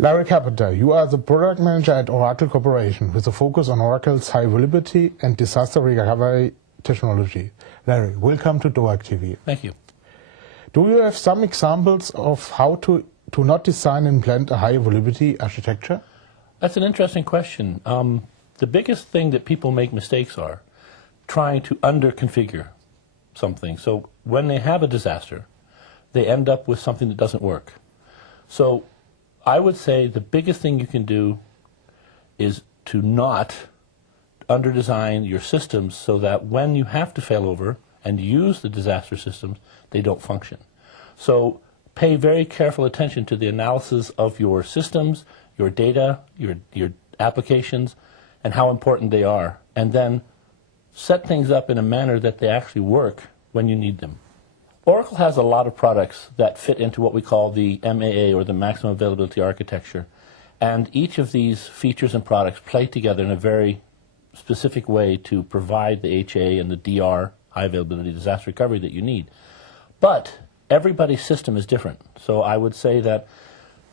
Larry Carpenter, you are the product manager at Oracle Corporation with a focus on Oracle's high availability and disaster recovery technology. Larry, welcome to DOAC TV. Thank you. Do you have some examples of how to not design and implement a high availability architecture? That's an interesting question. The biggest thing that people make mistakes are trying to under-configure something. So when they have a disaster, they end up with something that doesn't work. So I would say the biggest thing you can do is to not under-design your systems so that when you have to fail over and use the disaster systems, they don't function. So pay very careful attention to the analysis of your systems, your data, your applications, and how important they are, and then set things up in a manner that they actually work when you need them. Oracle has a lot of products that fit into what we call the MAA, or the Maximum Availability Architecture, and each of these features and products play together in a very specific way to provide the HA and the DR, high availability disaster recovery, that you need. But everybody's system is different, so I would say that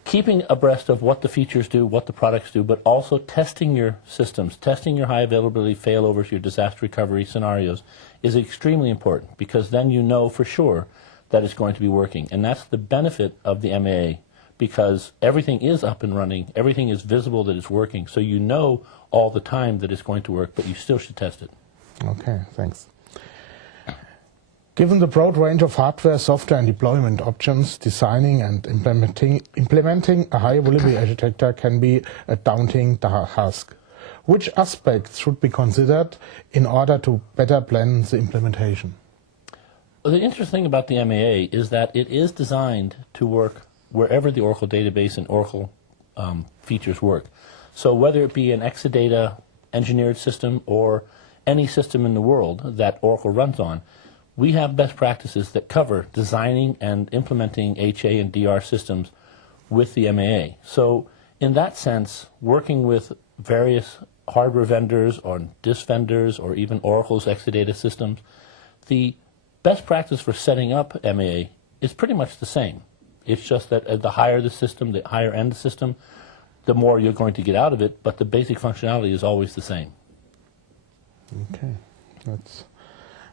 keeping abreast of what the features do, what the products do, but also testing your systems, testing your high availability failovers, your disaster recovery scenarios, is extremely important, because then you know for sure that it's going to be working. And that's the benefit of the MAA, because everything is up and running, everything is visible that it's working, so you know all the time that it's going to work, but you still should test it. Okay, thanks. Given the broad range of hardware, software and deployment options, designing and implementing a high availability architecture can be a daunting task. Which aspects should be considered in order to better plan the implementation? Well, the interesting thing about the MAA is that it is designed to work wherever the Oracle database and Oracle features work. So whether it be an Exadata engineered system or any system in the world that Oracle runs on, we have best practices that cover designing and implementing HA and DR systems with the MAA. So in that sense, working with various hardware vendors or disk vendors or even Oracle's Exadata systems, the best practice for setting up MAA is pretty much the same. It's just that the higher the system, the higher end the system, the more you're going to get out of it, but the basic functionality is always the same. Okay,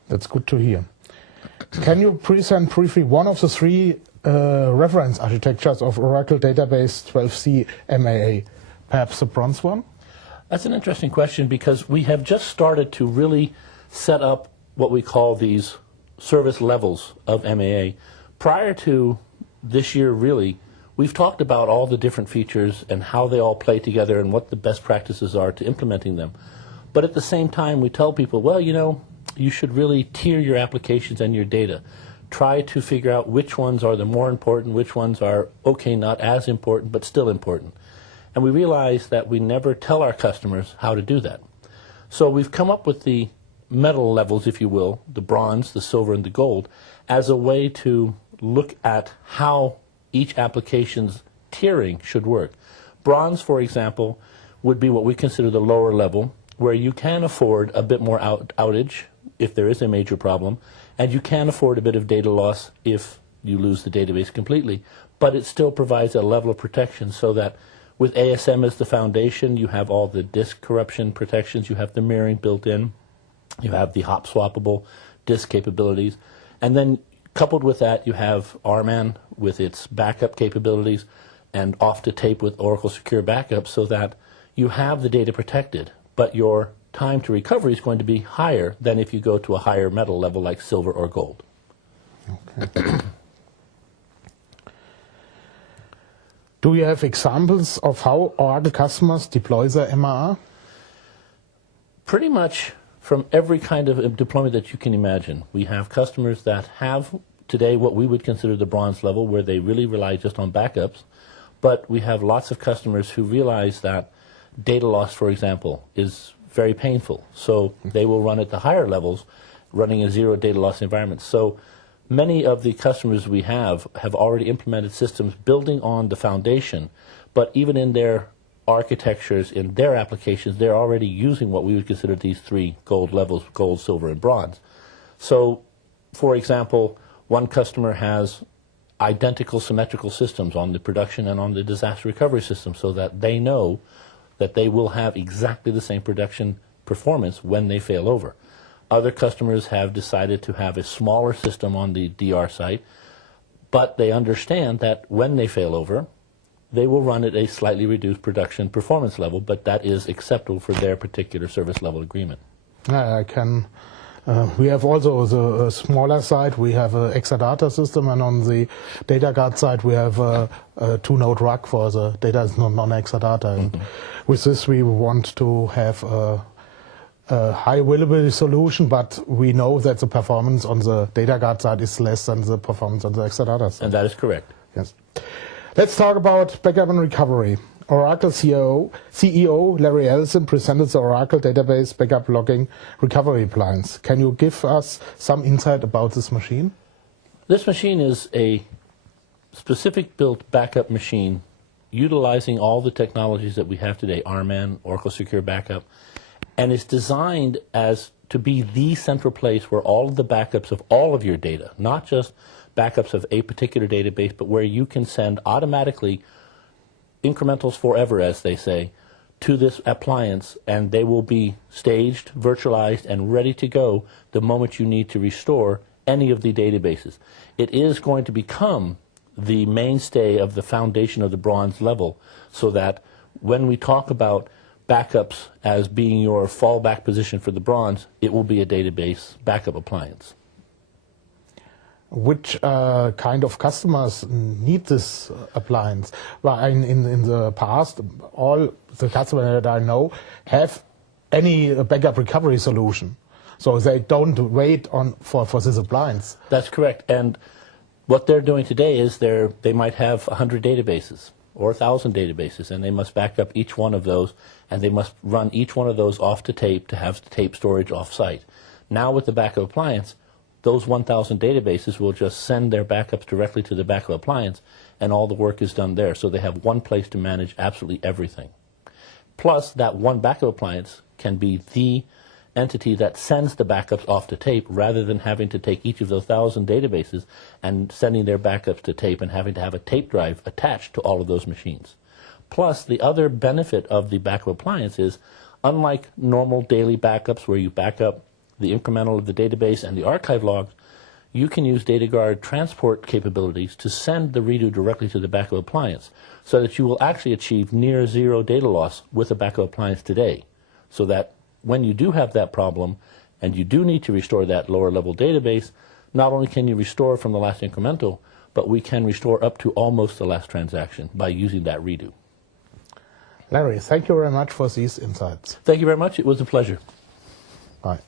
that's good to hear. Can you present briefly one of the three reference architectures of Oracle Database 12c MAA, perhaps the bronze one? That's an interesting question, because we have just started to really set up what we call these service levels of MAA. Prior to this year, really, we've talked about all the different features and how they all play together and what the best practices are to implementing them. But at the same time, we tell people, well, you know, you should really tier your applications and your data. Try to figure out which ones are the more important, which ones are, okay, not as important, but still important. And we realize that we never tell our customers how to do that. So we've come up with the metal levels, if you will, the bronze, the silver, and the gold, as a way to look at how each application's tiering should work. Bronze, for example, would be what we consider the lower level, where you can afford a bit more outage if there is a major problem, and you can afford a bit of data loss if you lose the database completely, but it still provides a level of protection, so that with ASM as the foundation, you have all the disk corruption protections, you have the mirroring built in, you have the hop swappable disk capabilities, and then coupled with that you have RMAN with its backup capabilities and off to tape with Oracle Secure Backup, so that you have the data protected, but your time to recovery is going to be higher than if you go to a higher metal level like silver or gold. Okay. Do you have examples of how Oracle customers deploy the MRR? Pretty much from every kind of deployment that you can imagine. We have customers that have today what we would consider the bronze level, where they really rely just on backups, but we have lots of customers who realize that data loss, for example, is very painful. So they will run at the higher levels, running a zero data loss environment. So many of the customers we have already implemented systems building on the foundation, but even in their architectures, in their applications, they're already using what we would consider these three gold levels, gold, silver, and bronze. So, for example, one customer has identical symmetrical systems on the production and on the disaster recovery system, so that they know that they will have exactly the same production performance when they fail over. Other customers have decided to have a smaller system on the DR site, but they understand that when they fail over, they will run at a slightly reduced production performance level, but that is acceptable for their particular service level agreement. I can. We have also the smaller side. We have an Exadata system, and on the data guard side, we have a two-node rack for the data is non-Exadata. And with this, we want to have a high availability solution, but we know that the performance on the data guard side is less than the performance on the Exadata side. And that is correct. Yes. Let's talk about backup and recovery. Oracle CEO Larry Ellison presented the Oracle Database Backup Logging Recovery Appliance. Can you give us some insight about this machine? This machine is a specific built backup machine utilizing all the technologies that we have today, RMAN, Oracle Secure Backup, and it's designed as to be the central place where all of the backups of all of your data, not just backups of a particular database, but where you can send automatically incrementals forever, as they say, to this appliance, and they will be staged, virtualized, and ready to go the moment you need to restore any of the databases. It is going to become the mainstay of the foundation of the bronze level, so that when we talk about backups as being your fallback position for the bronze, it will be a database backup appliance. Which kind of customers need this appliance? Well, in the past, all the customers that I know have any backup recovery solution, so they don't wait for this appliance. That's correct. And what they're doing today is they might have 100 databases or 1,000 databases, and they must back up each one of those, and they must run each one of those off to tape to have the tape storage off-site. Now with the backup appliance, those 1,000 databases will just send their backups directly to the backup appliance, and all the work is done there. So they have one place to manage absolutely everything. Plus, that one backup appliance can be the entity that sends the backups off to tape, rather than having to take each of those 1,000 databases and sending their backups to tape and having to have a tape drive attached to all of those machines. Plus, the other benefit of the backup appliance is, unlike normal daily backups where you back up the incremental of the database and the archive logs, you can use DataGuard transport capabilities to send the redo directly to the backup appliance, so that you will actually achieve near zero data loss with a backup appliance today, so that when you do have that problem and you do need to restore that lower level database, not only can you restore from the last incremental, but we can restore up to almost the last transaction by using that redo. Larry, thank you very much for these insights. Thank you very much. It was a pleasure. Bye.